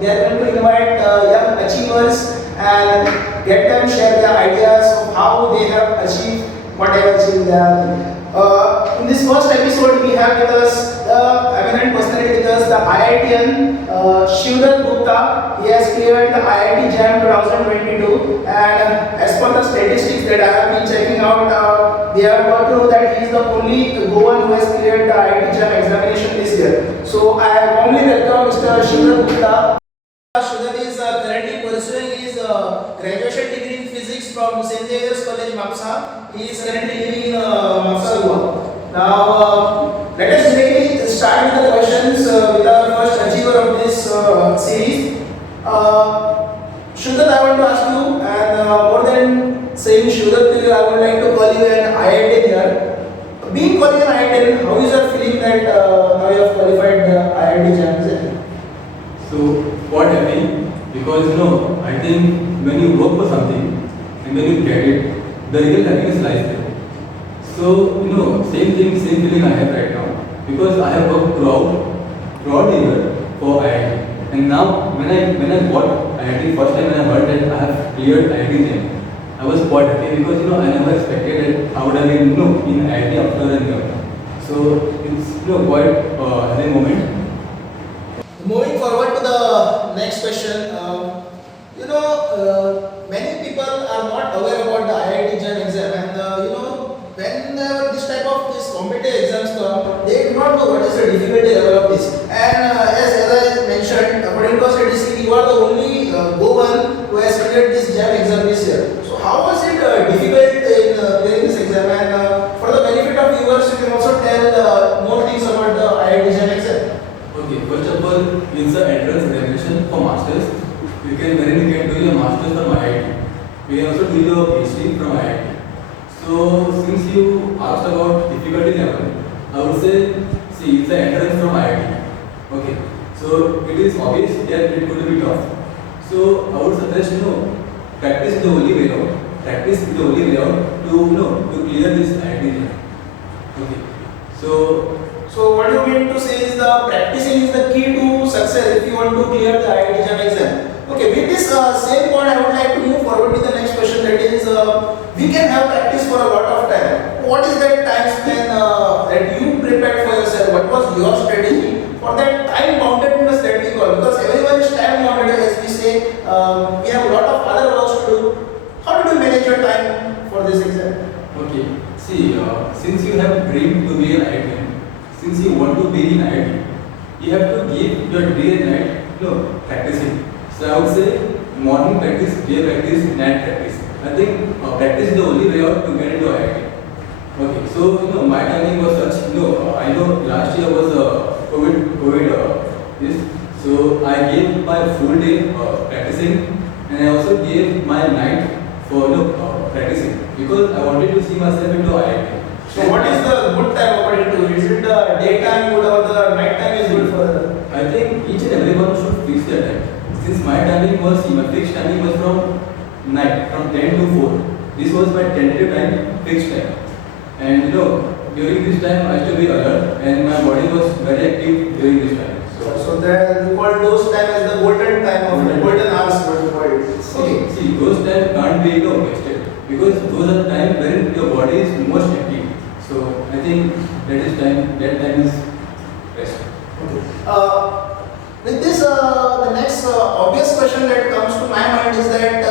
they are going to invite young achievers and get them share their ideas of how they have achieved whatever achieved they have. In this first episode, we have with us the eminent personality with us, the IITian Shivdat Gupta. He has cleared the IIT JAM 2022, and as per the statistics that I have been checking out, they have got to know that he is the only Goan who has cleared the IIT JAM examination this year. So I warmly welcome Mr. Shivdat Gupta. Shivdat is currently pursuing his graduation degree in physics from St. Xavier's College, Mapsa. He is currently living in Mapsa, Goa. Now, let us directly start with the questions with our first achiever of this series. Shivdat, I want to ask you, and more than saying Shivdat to you, I would like to call you an IITian here. Being called an IITian, how is your feeling that now you have qualified the IIT JAM? So what happened? Because I think when you work for something and when you get it, the real happiness lies there. So same thing, same feeling I have right now. Because I have worked throughout the year for IIT. And now when I got IIT first time when I heard that I have cleared IIT JAM, I was quite happy because I never expected that I would have been in IIT after a year. So it's quite a happy moment. Moving forward to the next question, many people are not aware about the IIT JAM exam, and whenever this type of competitive exams come, they do not know what is the difficulty level of this. And as I mentioned, according to statistics, you are the only Goan who has cleared this JAM exam this year. So how was it difficult in clearing this exam? And for the benefit of viewers, you can also tell more things about the IIT JAM exam. Okay, first of all, it's the entrance examination for masters. You can do your masters from IIT. You can also do your PhD from IIT. So since you asked about difficulty level, I would say, see, it's the entrance from IIT. Okay, so it is obvious that it could be tough. So I would suggest practice is the only way out. Practice is the only way out to clear this IIT. Okay, So what you mean to say is the practicing is the key to success if you want to clear the IIT JAM exam. Okay, with this same point, I would like to move forward with the next question. That is, we can have practice for a lot of time. What is that time span that you prepared for yourself? What was your strategy for that time boundedness that we call? Because everyone is time bounded, as we say. We have a lot of other works to do. How did you manage your time for this exam? Okay, see, since you have dreamed to be an IIT, since you want to be in IIT, you have to give your day and night practicing. So I would say morning practice, day practice, night practice. I think practice is the only way out to get into IIT. Okay, so my timing was such. I know last year was COVID this. So I gave my full day practicing, and I also gave my night for practicing because I wanted to see myself into IIT. So what is the good time according to you? Is it the daytime good or the night time is good for? I think each and everyone should fix their time. Since my timing was, my fixed timing was from night, from 10 to 4. This was my tentative time, fixed time. And during this time I used to be alert and my body was very active during this time. So that you call those time as the golden time of the golden hours what you call it. Okay. See, those time can't be wasted because those are time when your body is most active. So I think that time is best. Okay. With this, the next obvious question that comes to my mind is that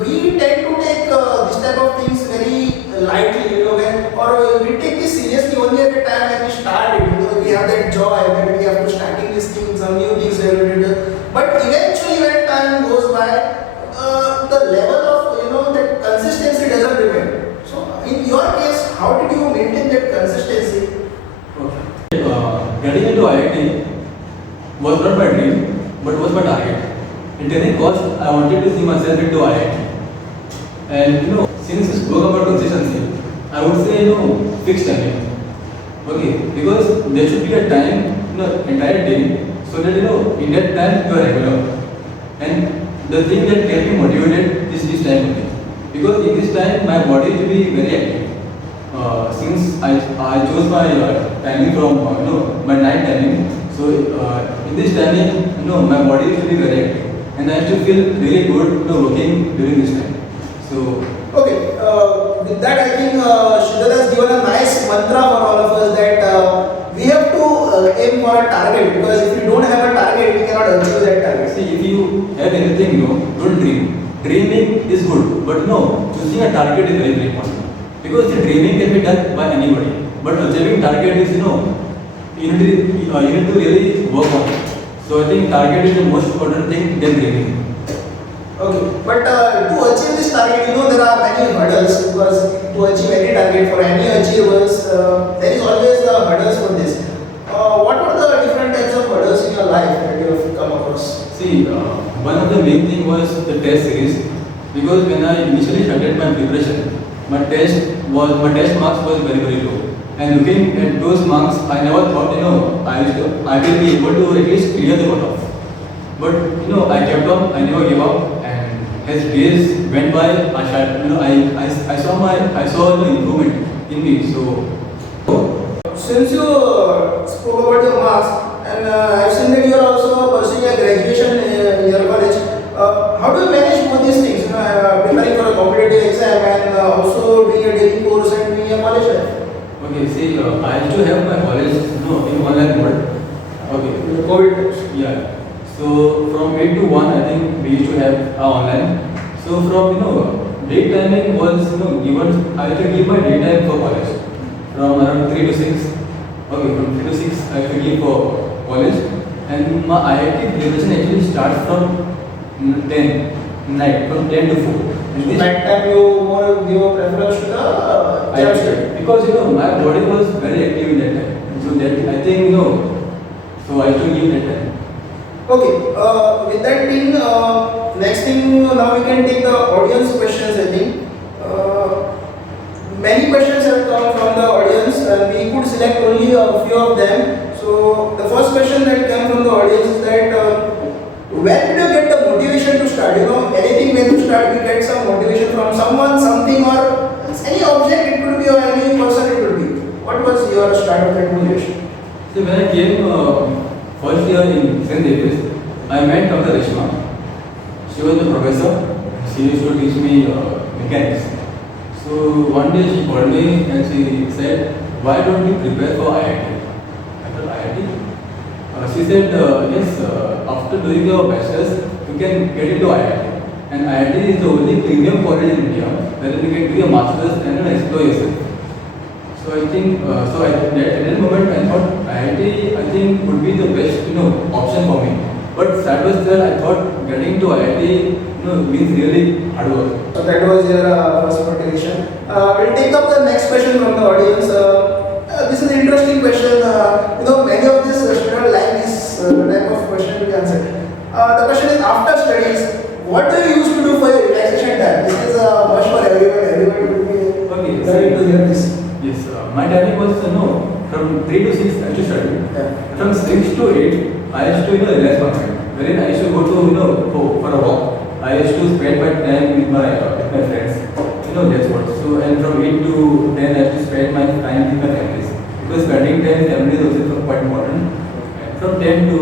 we tend to take this type of things very lightly, or we take this seriously only at the time when we start it. We have that joy that we have to starting these things, some new things related. But eventually, when time goes by, the level of that consistency doesn't remain. So, in your case, how did you maintain that consistency? Okay. Getting into IIT was not my dream, but was my target. At any cost, I wanted to see myself into IIT. And since you spoke about consistency, I would say fixed timing. Okay, because there should be a time, entire day, so that in that time you are regular. And the thing that kept me motivated is this time only. Because in this time my body will be very active. Since I chose my timing from my night timing, So in this timing, my body used to be very active, and I used to feel really good, working during this time. So Okay, with that I think Shridhar has given a nice mantra for all of us that we have to aim for a target, because if we don't have a target, we cannot achieve that target. see, if you have anything, don't dream. Dreaming is good, but choosing a target is very, very important. Because the dreaming can be done by anybody, but achieving target is, you need to really work on it. So I think target is the most important thing than dreaming. Okay, but to achieve this target, there are many hurdles, because to achieve any target for any achievers, there is always the hurdles for this. What are the different types of hurdles in your life that you have come across? See, one of the main thing was the test series, because when I initially started my preparation, my test marks was very, very low. And looking at those marks, I never thought I will be able to at least clear the cutoff. But I kept on, I never gave up, and as days went by, I started, I saw the improvement in me. So Since you spoke about your marks, and I've seen that you are also pursuing a graduation in your college, how do you manage both these things? Preparing for a competitive exam and also doing a daily course and doing a college life. okay, see, I used to have my college, in online mode. Okay, COVID times. yeah. So from 8 to 1, I think we used to have online. So from day timing was given. I used to give my day time for college from around 3 to 6. Okay, from 3 to 6 I used to give for college, and my IIT preparation actually starts from 10 night, from 10 to 4. And So this that time you more give a preference to the I jam did, study. because my body was very active in that time. So that I think so I used to give that time. Okay, with that thing, next thing now we can take the audience questions. I think many questions have come from the audience, and we could select only a few of them. So the first question that came from the audience is that where did you get the motivation to start? Anything when you start, we get some motivation from someone, something, or any object. It could be, or any person. It could be. What was your start of that motivation? So when I came first year in St. Davis, I met Dr. Reshma. She was the professor. She used to teach me mechanics. So one day she called me and she said, "Why don't you prepare for IIT?" I thought, IIT? She said, "Yes, after doing your bachelor's, you can get into IIT. And IIT is the only premium college in India where you can do your master's and explore yourself." So I think, at that moment I thought IIT I think would be the best option for me. But sad was that I thought getting to IIT means really hard work. So that was your first motivation. We'll take up the next question from the audience. This is an interesting question. Many of these students like this type of question to be answered. The question is, after studies, what do you used to do for your relaxation time? This is much for everyone. Everyone would be Okay, learning to hear this. Yes, my timing was from 3 to 6 I used to study. Yeah. From 6 to 8 I used to relax my mind. Wherein I used to go to for a walk. I used to spend my time with my friends. That's what. So and from 8 to 10 I used to spend my time with my families. Because spending time with family is also quite important. And from 10 to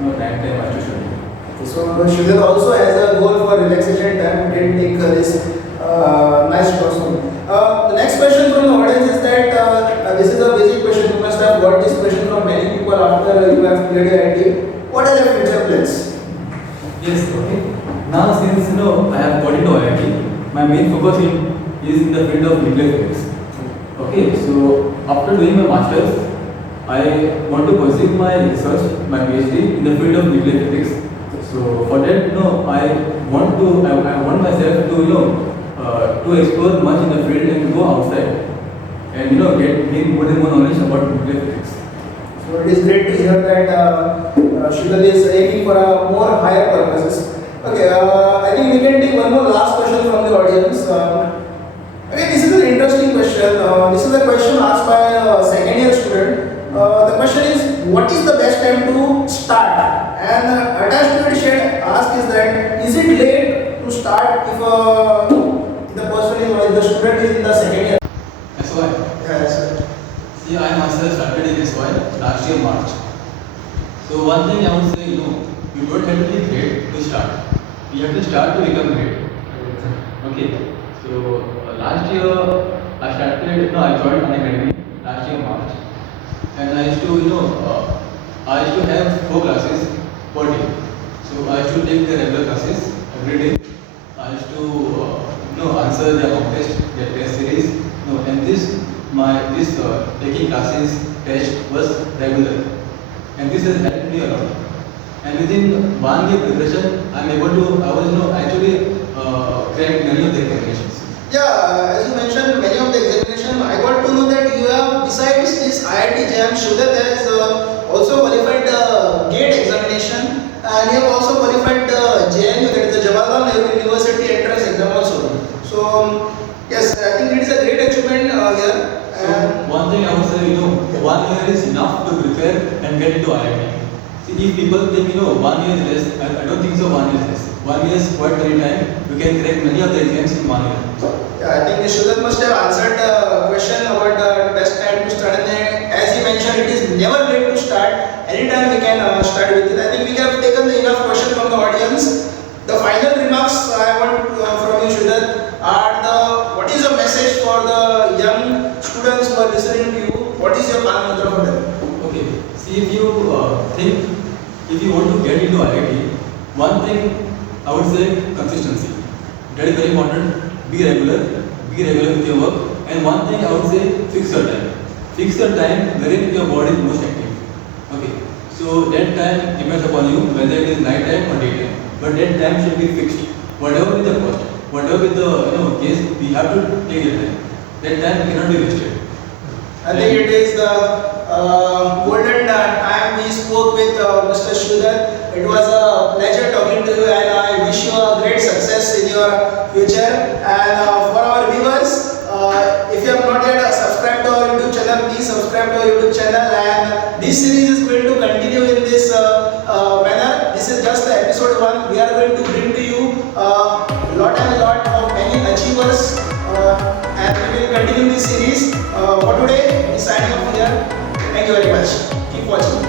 9 time I used to study. So Shridhar also has a goal for relaxation time. Didn't take this nice crossroad. The next question from the audience is that this is a basic question. You must have got this question from many people after you have cleared your IT. What are your future plans? Yes, okay. Now since I have got into IIT, my main focus is in the field of nuclear physics. Okay, so after doing my masters, I want to pursue my research, my PhD in the field of nuclear physics. So for that, I want myself to explore much in the field and go outside and gain more and more knowledge about nuclear physics. So it is great to hear that Shridhar is aiming for a more higher purposes. Okay, I think we can take one more last question from the audience. Okay, this is an interesting question. This is a question asked by a second year student. The question is, what is the best time to start? And attached to it, should ask is that, is it late to start if the person is, or the student is in the second year? That's why. Yes. See, I myself started in SY last year March. So one thing I would say, you don't have to be great to start. You have to start to become great. Okay. So last year I started. No, I joined an academy last year March, and I used to, I used to have 4 classes per day. So I used to take the regular classes every day. I used to, answer their mock test, their test series. No, and this taking classes test was regular, and this has helped me a lot. And within 1 year preparation, I was, actually cracked many of the examinations. Yeah, as you mentioned, many of the examination, I got to know that you have, besides this IIT JAM, Shudat has also qualified GATE examination, and you have also qualified JNU, that is the Jawaharlal Nehru University entrance exam also. So, yes, I think it is a great achievement here. So one thing I would say, 1 year is enough to prepare and get into IIT. See, if people think, 1 year is less, I don't think so. 1 year is less. 1 year is quite very time. You can crack many of the exams in 1 year. Yeah, I think Shudat must have answered the question about the best time to start. And as he mentioned, it is never late to start. Anytime we can start with it. I think we have taken enough questions from the audience. The final remarks I want from you, Shudat, are what is your message for the young students who are listening to you? What is your plan mantra for them? Okay. See, if you if you want to get into IIT, one thing I would say consistency. That is very important. Be regular with your work. And one thing I would say, fix your time. Fix your time wherein your body is most active. Okay. So that time depends upon you whether it is night time or daytime. But that time should be fixed. Whatever is the cost, whatever is the case, we have to take that time. That time cannot be wasted. I think it is the golden time we spoke with Mr. Shudat. It was a pleasure talking to you, and I wish you a great success in your future. And for our viewers, if you have not yet subscribed to our YouTube channel, please subscribe to our YouTube channel. And this series is going to continue in this manner. This is just the episode 1. We are going to bring to you lot of many achievers, and we will continue this series. For today, we signing off here. Thank you very much. Keep watching.